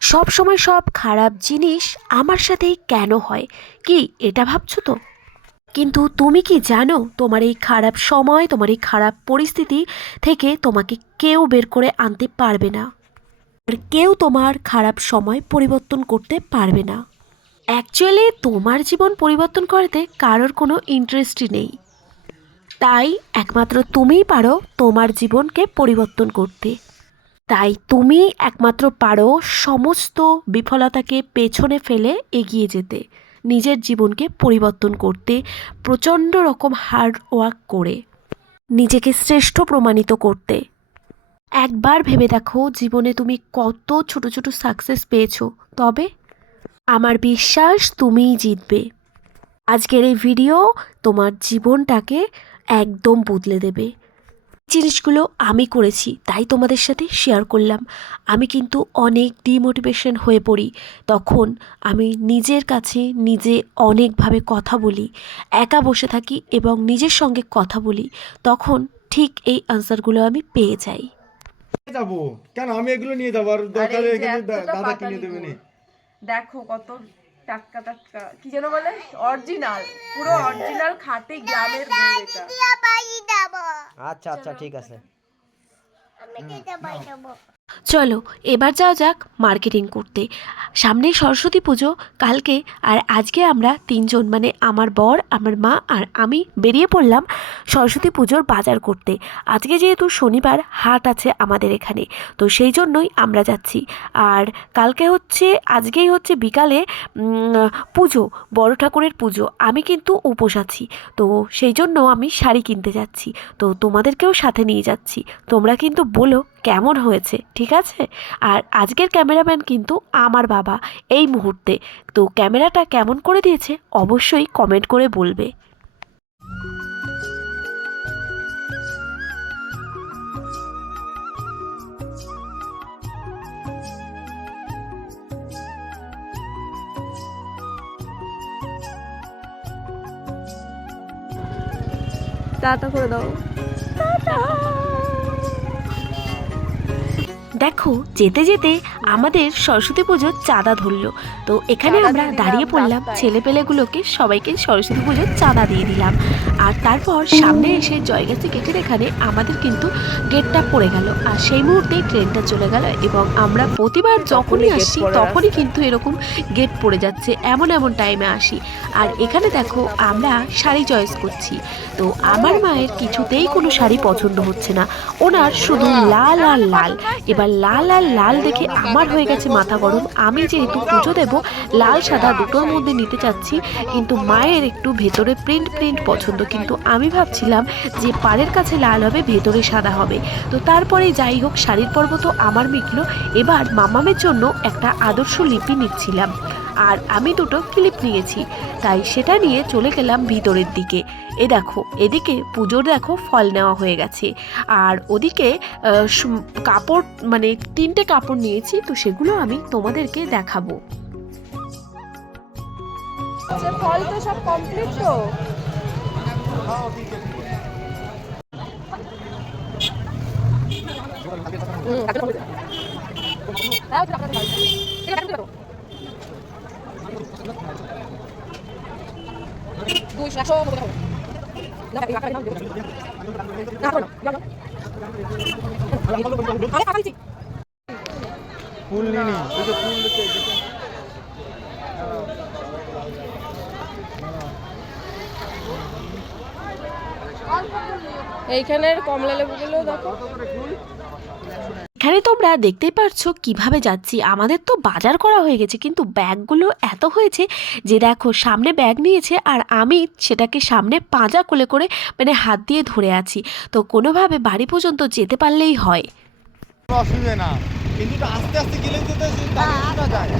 সব সময় সব খারাপ জিনিস আমার সাথেই কেন হয়? কি এটা ভাবছো তো? কিন্তু তুমি কি জানো, তোমার এই খারাপ সময়, তোমার এই খারাপ পরিস্থিতি থেকে তোমাকে কেউ বের করে আনতে পারবে না। আর কেউ তোমার খারাপ সময় পরিবর্তন করতে পারবে না। অ্যাকচুয়ালি তোমার জীবন পরিবর্তন করতে কারোর কোনো ইন্টারেস্টই নেই। তাই একমাত্র তুমিই পারো তোমার জীবনকে পরিবর্তন করতে। তাই তুমি একমাত্র পারো সমস্ত বিফলতাকে পেছনে ফেলে এগিয়ে যেতে, নিজের জীবনকে পরিবর্তন করতে, প্রচণ্ড রকম হার্ড ওয়ার্ক করে নিজেকে শ্রেষ্ঠ প্রমাণিত করতে। একবার ভেবে দেখো জীবনে তুমি কত ছোট ছোট সাকসেস পেয়েছো, তবে আমার বিশ্বাস তুমিই জিতবে। আজকের এই ভিডিও তোমার জীবনটাকে একদম বদলে দেবে। জিনিসগুলো আমি করেছি তাই তোমাদের সাথে শেয়ার করলাম। আমি কিন্তু অনেক ডিমোটিভেশন হয়ে পড়ি, তখন আমি নিজের কাছে নিজে অনেকভাবে কথা বলি, একা বসে থাকি এবং নিজের সঙ্গে কথা বলি, তখন ঠিক এই আনসারগুলো আমি পেয়ে যাই। যাবো কেন? আমি এগুলো নিয়ে যাবো, আর আর দরকার এই যে এখানে এতটা দাদা কিনে পাতালি দেবে গুড়, নি। দেখো কত টাটকা টাটকা, কি যেন বলে, অরিজিনাল, পুরো অরিজিনাল খাঁটি গ্রামের গুড় এটা। আচ্ছা আচ্ছা ঠিক আছে। চলো এবার যাওয়া যাক মার্কেটিং করতে। সামনেই সরস্বতী পুজো, কালকে আর আজকে আমরা তিনজন মানে আমার বর, আমার মা আর আমি বেরিয়ে পড়লাম সরস্বতী পুজোর বাজার করতে। আজকে যেহেতু শনিবার হাট আছে আমাদের এখানে, তো সেই জন্যই আমরা যাচ্ছি। আর কালকে হচ্ছে, আজকেই হচ্ছে বিকালে পুজো, বড় ঠাকুরের পুজো। আমি কিন্তু উপোস আছি, তো সেই জন্য আমি শাড়ি কিনতে যাচ্ছি। তো তোমাদেরকেও সাথে নিয়ে যাচ্ছি, তোমরা কিন্তু বলো কেমন হয়েছে, ঠিক আছে? আর আজকের ক্যামেরাম্যান কিন্তু আমার বাবা এই মুহূর্তে। তো ক্যামেরাটা কেমন করে দিয়েছে অবশ্যই কমেন্ট করে বলবে। টাটা করে দাও। দেখো যেতে যেতে আমাদের সরস্বতী পুজোর চাঁদা ধরলো। তো এখানে চাঁদা আমরা দিয়ে দিলাম দাঁড়িয়ে পড়লাম, রাস্তায়। ছেলেপেলেগুলোকে সবাইকে সরস্বতী পুজোর চাঁদা দিয়ে দিলাম। আর তারপর সামনে এসে জয়গাছি গেটের এখানে আমাদের কিন্তু গেটটা পড়ে গেল, আর সেই মুহূর্তেই ট্রেনটা চলে গেল। এবং আমরা প্রতিবার যখনই গেট আসছি পড়ে তখনই রাস্তায়। কিন্তু এরকম গেট পড়ে যাচ্ছে, এমন এমন টাইমে আসি। আর এখানে দেখো আমরা শাড়ি চয়েস করছি। তো আমার মায়ের কিছুতেই কোনো শাড়ি পছন্দ হচ্ছে না, ওনার শুধু লাল আর লাল। এবার লাল আর লাল দেখে আমার হয়ে গেছে মাথা গরম। আমি যেহেতু পুজো দেব, লাল সাদা দুটোর মধ্যে নিতে চাচ্ছি, কিন্তু মায়ের একটু ভেতরে প্রিন্ট প্রিন্ট পছন্দ, কিন্তু আমি ভাবছিলাম যে পাড়ের কাছে লাল হবে, ভেতরে সাদা হবে। তো তারপরে যাই হোক, শাড়ির পর্ব তো আমার মিটলো। এবার মামামের জন্য একটা আদর্শ লিপি নিচ্ছিলাম, আর আমি দুটো ক্লিপ নিয়েছি, তাই সেটা নিয়ে চলে গেলাম ভিতরের দিকে। এ দেখো এদিকে পুজোর দেখো ফল নেওয়া হয়ে গেছে, আর ওদিকে কাপড় মানে তিনটে কাপড় নিয়েছি, তো সেগুলো আমি তোমাদেরকে দেখাবো। আচ্ছা, ফল তো সব কমপ্লিট তো। ফুল নিয়ে নি, ওই যে ফুল হচ্ছে এইদিকে। এইখানের কমলা লেবুগুলো দেখো। এখানে তোমরা দেখতেই পারছো কিভাবে যাচ্ছি। আমাদের তো বাজার করা হয়ে গেছে, কিন্তু ব্যাগগুলো এত হয়েছে যে দেখো সামনে ব্যাগ নিয়েছে আর আমি সেটাকে সামনে পাঁজা কোলে করে মানে হাত দিয়ে ধরে আছি। তো কোনোভাবে বাড়ি পর্যন্ত যেতে পারলেই হয়। কোনো অসুবিধা না, কিন্তু একটু আস্তে আস্তে গেলে যেতে শোনা যায়,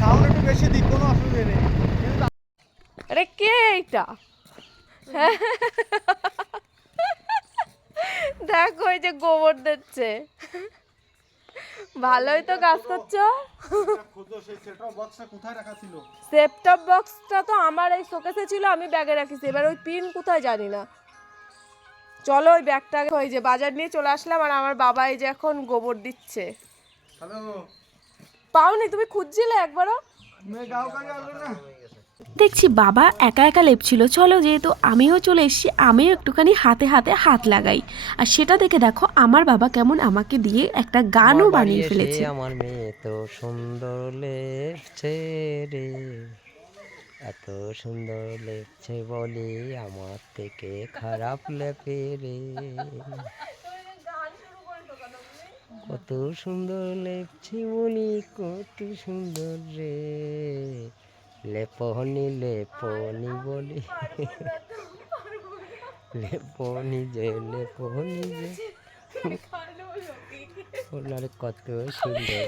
সাউন্ড একটু বেশি দিক, কোনো অসুবিধা নেই। কিন্তু আরে কে এইটা? দেখো এই যে গোবর দিচ্ছে। ভালোই তো কাজ করছো। খোঁজো সেই সেটআপ বক্সটা কোথায় রাখা ছিল। সেটটপ বক্সটা তো আমার এই শোকেসে ছিল, আমি ব্যাগে রাখিছি। এবার ওই পিন কোথায় জানি না। চলো ওই ব্যাগটা, ওই যে বাজার নিয়ে চলে আসলাম, আর আমার বাবা এই যে এখন গোবর দিচ্ছে। হ্যালো, পাওনি? তুমি খুঁজছিলে একবারও? मैं गाँव का जा ना দেখছি বাবা একা একা লেপছিল, চলো যেহেতু আমিও চলে এসেছি আমিও একটুখানি হাতে হাতে হাত লাগাই। আর সেটা দেখে দেখো আমার বাবা কেমন আমাকে দিয়ে একটা গানও বানিয়ে ফেলেছে। আমার মেয়ে তো সুন্দর লেপছে রে, এত সুন্দর লেপছে বলে আমার থেকে খারাপ লেপে রে, কত সুন্দর লেপছে বলি কত সুন্দর রে, লেপনি লেপনি বলি লেপনি যে ওনার কত সুন্দর।